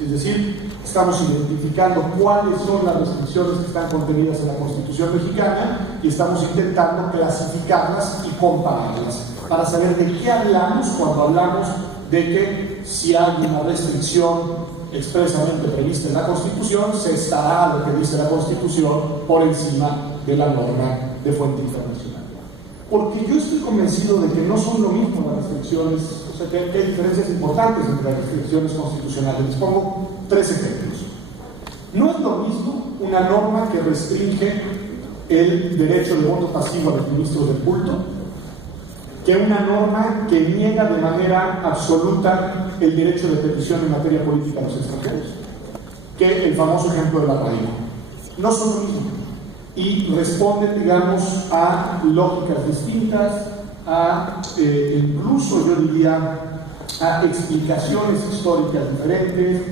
Es decir, estamos identificando cuáles son las restricciones que están contenidas en la Constitución mexicana y estamos intentando clasificarlas y compararlas para saber de qué hablamos cuando hablamos de que si hay una restricción expresamente prevista en la Constitución, se estará a lo que dice la Constitución por encima de la norma de fuente internacional. Porque yo estoy convencido de que no son lo mismo las restricciones, o sea, que hay diferencias importantes entre las restricciones constitucionales. Les pongo 3 ejemplos. No es lo mismo una norma que restringe el derecho de voto pasivo a los ministros del culto que una norma que niega de manera absoluta el derecho de petición en materia política a los extranjeros, que el famoso ejemplo de la radio. No son lo mismo y responden, digamos, a lógicas distintas, a incluso yo diría a explicaciones históricas diferentes,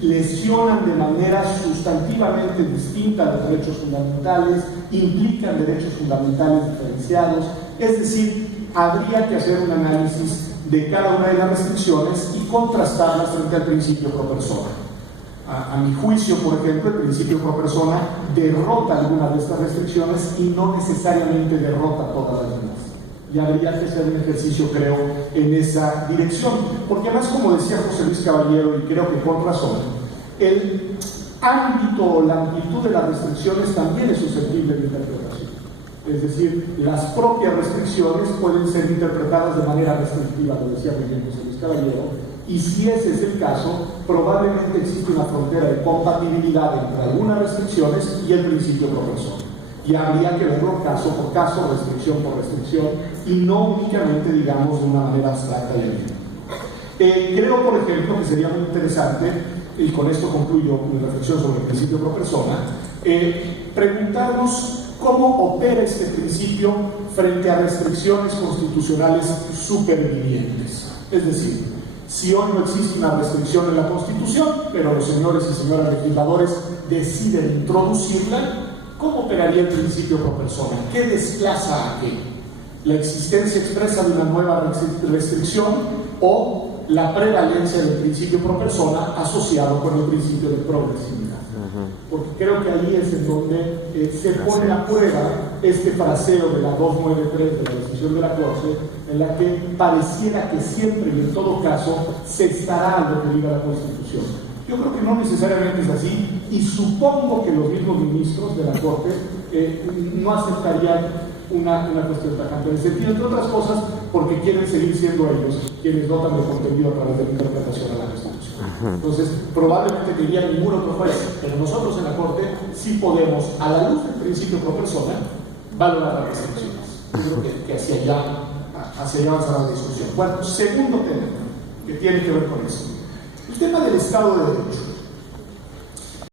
lesionan de manera sustantivamente distinta los derechos fundamentales, implican derechos fundamentales diferenciados, es decir, habría que hacer un análisis de cada una de las restricciones y contrastarlas frente al principio pro persona. A mi juicio, por ejemplo, el principio pro persona derrota algunas de estas restricciones y no necesariamente derrota todas las demás. Y habría que hacer un ejercicio, creo, en esa dirección. Porque además, como decía José Luis Caballero, y creo que con razón, el ámbito o la amplitud de las restricciones también es susceptible de interpretación. Es decir, las propias restricciones pueden ser interpretadas de manera restrictiva, lo decía muy bien José Luis Caballero, y si ese es el caso, probablemente existe una frontera de compatibilidad entre algunas restricciones y el principio pro persona. Y habría que verlo caso por caso, restricción por restricción, y no únicamente, digamos, de una manera abstracta y abierta. Creo, por ejemplo, que sería muy interesante, y con esto concluyo mi reflexión sobre el principio pro persona, preguntarnos cómo opera este principio frente a restricciones constitucionales supervivientes. Es decir, si hoy no existe una restricción en la Constitución, pero los señores y señoras legisladores deciden introducirla, ¿cómo operaría el principio pro persona? ¿Qué desplaza a qué? ¿La existencia expresa de una nueva restricción o la prevalencia del principio pro persona asociado con el principio de progresividad? Porque creo que ahí es en donde se pone a prueba este fraseo de la 293 de la decisión de la Corte, en la que pareciera que siempre y en todo caso se estará a lo que diga la Constitución. Yo creo que no necesariamente es así, y supongo que los mismos ministros de la Corte no aceptarían una cuestión tajante en el sentido, entre otras cosas, porque quieren seguir siendo ellos quienes dotan de contenido a través de la interpretación a la Constitución. Entonces, probablemente diría ningún otro juez, pero nosotros en la Corte sí podemos, a la luz del principio pro persona, valorar las restricciones. Yo creo que hacia allá avanzará la discusión. Bueno, segundo tema que tiene que ver con eso. El tema del Estado de Derecho.